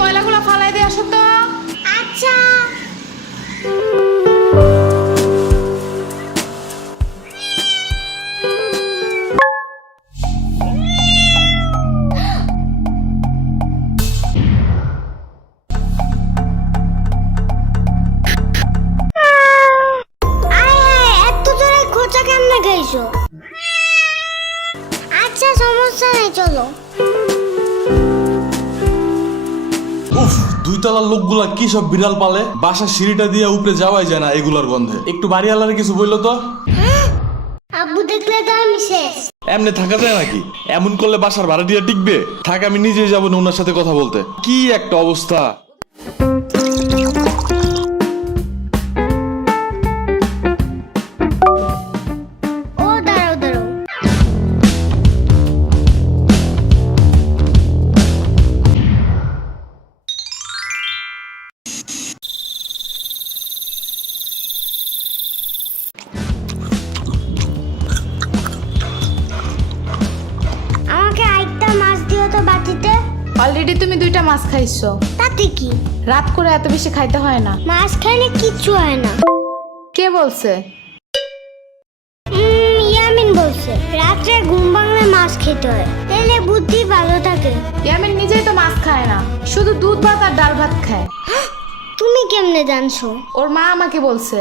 ময়লাগুলো ফালাই দিয়ে আসো তো। আচ্ছা। আচ্ছা সমস্যা নেই, চলো। উফ, দুই তলার লোকগুলা কি সব বিড়াল পালে, বাসার সিঁড়িটা দিয়ে উপরে যাওয়াই যায় না এগুলার গন্ধে। একটু বাড়িওয়ালার কিছু বললো তো। আব্বু দেখলে তো আমি শেষ। এমনি থাকা যায় নাকি? এমন করলে বাসার ভাড়া দিয়ে টিকবে? থাক, আমি নিজেই যাবো না ওনার সাথে কথা বলতে। কি একটা অবস্থা। ও দাঁড়াও দাঁড়াও। আমাকে আরেকটা মাছ দিও তো বাটিতে। অলরেডি তুমি 2টা মাছ খাইছো। তাতে কি? রাত করে এত বেশি খাইতে হয় না। মাছ খাইলে কিচ্ছু হয় না। কে বলছে? ইয়ামিন বলছে রাত্রে ঘুম ভাঙলে মাছ খেতে হয়, তাহলে বুদ্ধি ভালো থাকে। ইয়ামিন নিজেই তো মাছ খায় না, শুধু দুধ ভাত আর ডাল ভাত খায়। তুমি কেমনে জানছো? ওর মা আমাকে বলছে।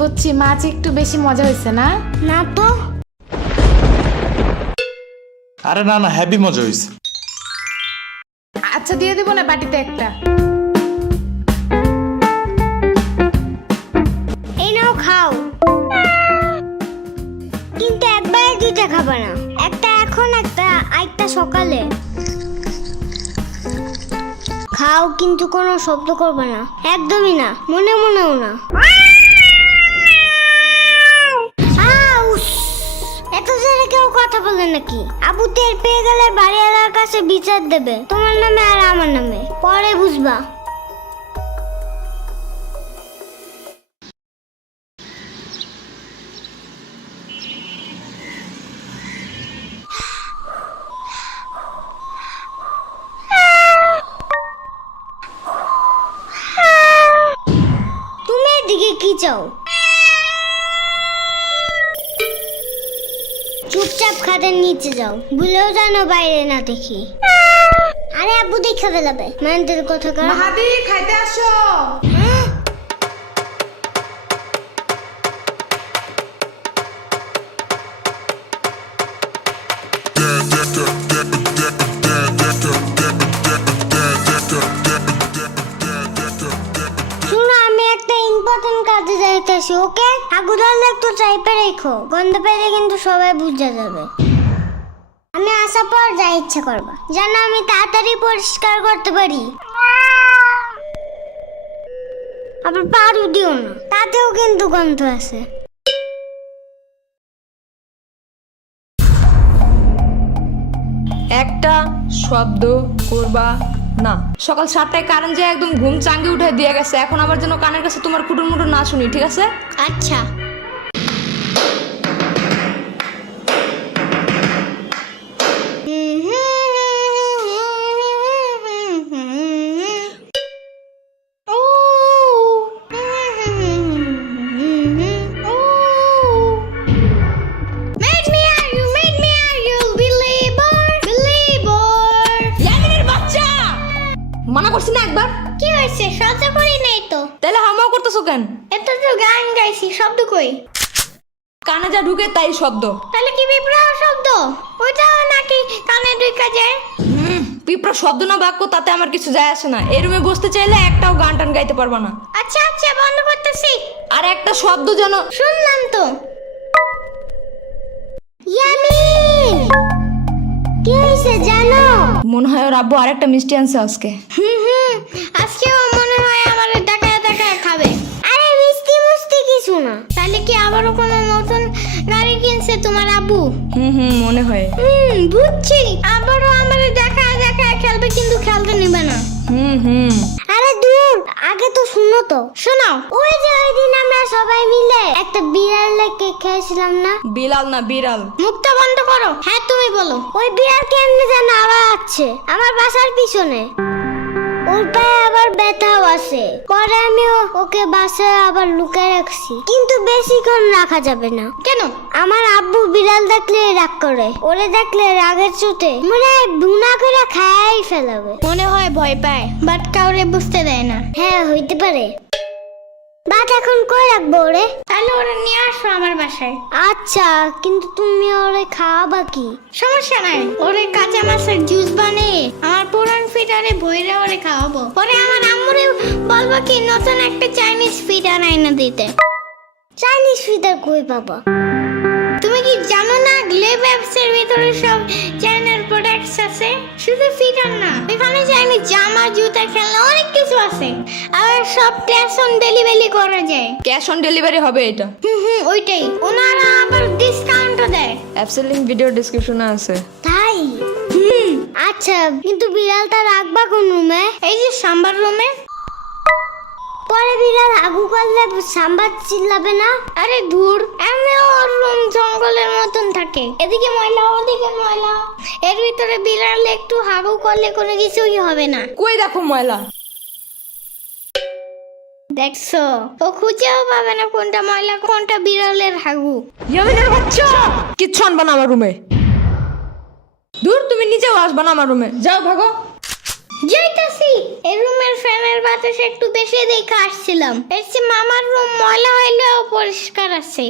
বুঝছি, মাছ একটু বেশি মজা হয়েছে না? না তো। আরে না না, হ্যাপি মজা হয়েছে। আচ্ছা দিয়ে দিব না বাটিতে একটা। এই নাও খাও, কিন্তু একবারে 2টা খাবে না। একটা এখন, একটা সকালে। খাও, কিন্তু কোনো শব্দ করবে না, একদমই না, মনে মনেও না। এত জোরে কেউ কথা বলে নাকি? আবু টের পেয়ে গেলে বাড়িওয়ালার কাছে বিচার দেবে, তোমার নামে আর আমার নামে, পরে বুঝবা। তুমি এদিকে কি চাও? চুপচাপ খাটের নিচে যাও, ভুলেও জানো বাইরে না দেখি। আরে আব্বু দেখে ফেলাবে, মেন্টাল কথা কর। মাহাদি খাইতে আসো। শুনো, আমি একটা ইম্পর্টেন্ট কাজে যাইতেছি, ওকে? আগু ধরলে একটু চাইপে রেখো, গন্ধ পেলে কিন্তু সবাই বুঝে যাবে। আমি আসার পর যা ইচ্ছা করবা, যেন আমি তাড়াতাড়ি পরিষ্কার করতে পারি। আবার পারু দিও না, তাতেও কিন্তু গন্ধ আছে। একটা শব্দ করবা না। সকাল 7টায় কারেন্ট যায় একদম ঘুম চাঙ্গে উঠে দিয়ে গেছে, এখন আবার যেন কানের কাছে তোমার কুটুর মুটুর না শুনি, ঠিক আছে? আচ্ছা। মানা করছি না একবার? কি হয়েছে? শব্দ করি নাই তো। তাহলে হামাও করতেছো কেন? এটা তো গান গাইছি, শব্দ কই? কানে যা ঢুকে তাই শব্দ। তাহলে কি বিপ্লব শব্দ? ওইটাও নাকি কানে ঢুকে যায়? পিঁপড়া শব্দ না বাক্য তাতে আমার কিছু যায় আসে না। এই রুমে বসতে চাইলে একটাও গান টান গাইতে পারবা না। আচ্ছা আচ্ছা, বন্ধ করতেছি। আর একটা শব্দ যেন। শুনলাম তো। ইয়ামিন, কি হয়েছে জানো? মনে হয় ওর আব্বু আরেকটা মিষ্টি আনছে আজকে। আজকেও মনে হয় আমার দেখায় দেখায় খাবে। আরে মিষ্টি মুষ্টি কিছু না। তাহলে কি আবারও কোনো নতুন গাড়ি কিনছে তোমার আব্বু? মনে হয়। বুঝছি, আবারও আমার দেখায় দেখায় খেলবে, কিন্তু খেলতে নেবে না। হুম। আরে দূর, আগে তো শুনো তো। শোনাও। ওই যে ওই দিন আমরা সবাই মিলে একটা বিড়ালের কেক খেয়েছিলাম না? বিলাল না বিড়াল। মুখটা বন্ধ করো। হ্যাঁ তুমি বলো। ওই বিড়াল কেমনে যেন আবার আছে আমার বাসার পিছনে। ওর পায়ে আবার ব্যথাও আছে। পরে আমি ওকে বাসায় আবার লুকিয়ে রাখছি, কিন্তু বেশিক্ষণ রাখা যাবে না। কেন? আমার আব্বু বিড়াল দেখলে রাগ করে। ওরে দেখলে রাগের চোটে মনে হয় বুনা করে খাই ফেলাবে। মনে হয় ভয় পায়, বাট কাউরে বুঝতে দেয় না। হ্যাঁ হইতে পারে। বাট এখন কই রাখবো ওরে? তাহলে ওরা নিয়ে আসো আমার বাসায়। আচ্ছা, কিন্তু তুমি ওরে খাওয়াবা কি? সমস্যা নাই, ওরে কাঁচা মাছের জুস বানিয়ে আমার পুরান ফিডারে বইরে ওরে খাওয়াবো। পরে আমার আম্মুরে বলবো কি নতুন একটা চাইনিজ ফিডার আইনা দিতে। চাইনিজ ফিডার কই পাবা? তুমি কি জানো না গ্লেব অ্যাপসের ভিতরে সব চাইনার প্রোডাক্টস আছে? শুধু ফিডার না, এখানে চাইনিজ জামা, জুতা, খেলনা অনেক কিছু আছে। আর সব ক্যাশ অন ডেলিভারি করা যায়। ক্যাশ অন ডেলিভারি হবে এটা। ওইটাই। ওনারা আবার ডিসকাউন্টও দেয়। অ্যাপসের লিংক ভিডিও ডেসক্রিপশনে আছে। তাই? আচ্ছা, কিন্তু বিড়ালটা রাখবা কোন রুমে? এই যে সাম্বার রুমে। পরে বিড়াল আগু করলে সাম্বার চিল্লাবে না? আরে ধুর, এমনি ওর রুম জঙ্গলের মতন থাকে, এদিকে ময়লা ওদিকে ময়লা। এর ভিতরে বিড়াল একটু হাগু করলে কোনো কিছুই হবে না। কই দেখো ময়লা। দেখছো, ও খুঁজেও পাবে না কোনটা ময়লা কোনটা বিড়ালের হাগু। ইয়ামিনের বাচ্চা, কিচ্ছু আনবা না আমার রুমে। দূর, তুমি নিজেও আসবা না আমার রুমে। যাও ভাগো। যাইতাছি। এই রুমের ফ্যানের বাতাস একটু বেশি দেখে আসছিলাম। এর চেয়ে মামার রুম ময়লা হইলেও পরিষ্কার আছে।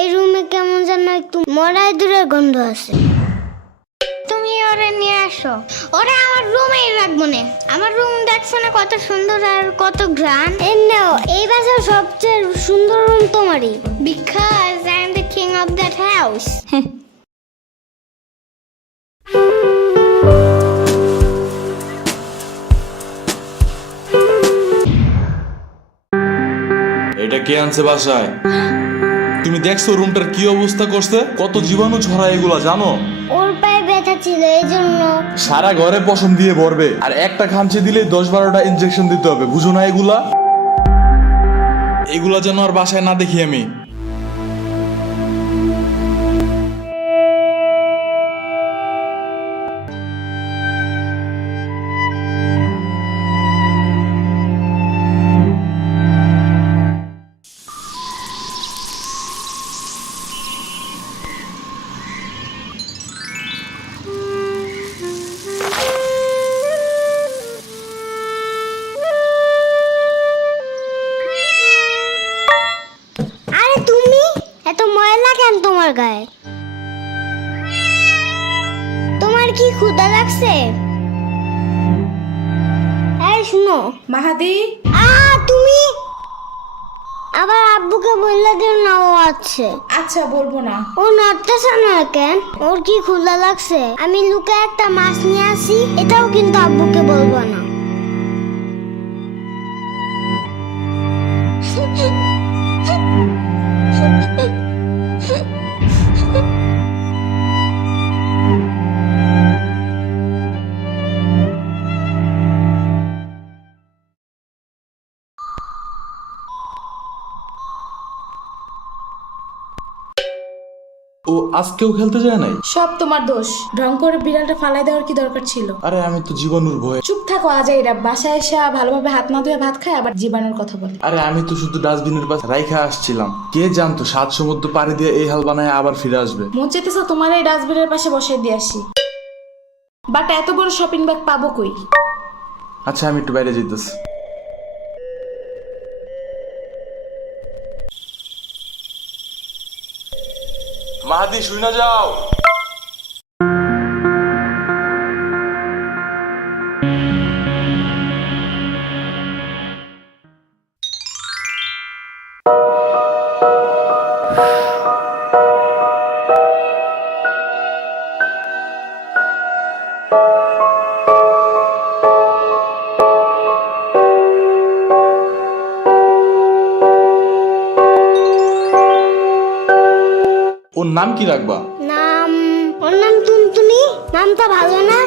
এই রুমে কেমন যেন একটু মরাই দূরের গন্ধ আছে। তুমি ওরে নিয়ে আসো। ওরে আমার রুমেই রাখবো না। আমার রুম দেখছো না কত সুন্দর আর কত গ্রান। এই বাসার সবচেয়ে সুন্দর রুম তোমারই। Because I am the king of that house. এটা কে আনছে বাসায়? তুমি দেখছো রুমটার কি অবস্থা করছে? কত জীবাণু ছড়ায় এগুলা জানো? ওর পায়ে ব্যথা ছিল এই জন্য। সারা ঘরে পশম দিয়ে ভরবে, আর একটা খামচি দিলে 10-12টা ইনজেকশন দিতে হবে। বুঝো না এগুলা? এগুলা যেন আর বাসায় না দেখি আমি। আরে তুমি এত ময়লা কেন তোমার গায়ে? তোমার কি ক্ষুধা লাগছে? এই শুনো মাহাদি। তুমি আবার আব্বুকে বললে দিও না ও আছে। আচ্ছা, বলবো না। ও নড়তেছে না কেন? ওর কি ক্ষুধা লাগছে? আমি লুকে একটা মাছ নিয়ে আসি, এটাও কিন্তু আব্বুকে বলবো না। ও আজকেও খেলতে যায় নাই? সব তোমার দোষ। ঢং করে বিড়ালটা ফালাই দেওয়ার কি দরকার ছিল? আরে আমি তো জীবাণুর ভয়ে। চুপ থাকো আজাইরা, বাসায় এসে ভালোভাবে হাত না ধুয়ে ভাত খায় আবার জীবাণুর কথা বলে। আরে আমি তো শুধু ডাস্টবিনের পাশে রাইখা আসছিলাম। কে জানতো 7 সমুদ্র পাড়ি দিয়ে এই হাল বানায় আবার ফিরে আসবে। মন চাইতেছে তোমার এই ডাস্টবিনের পাশে বসাই দিয়ে আসি, বাট এত বড় শপিং ব্যাগ পাবো কই? আচ্ছা আমি একটু বাইরে যেতেছি। মাহাদি শুই না যাও। ওর নাম কি রাখবা? ওর নাম টুনটুনি। নামটা ভালো না?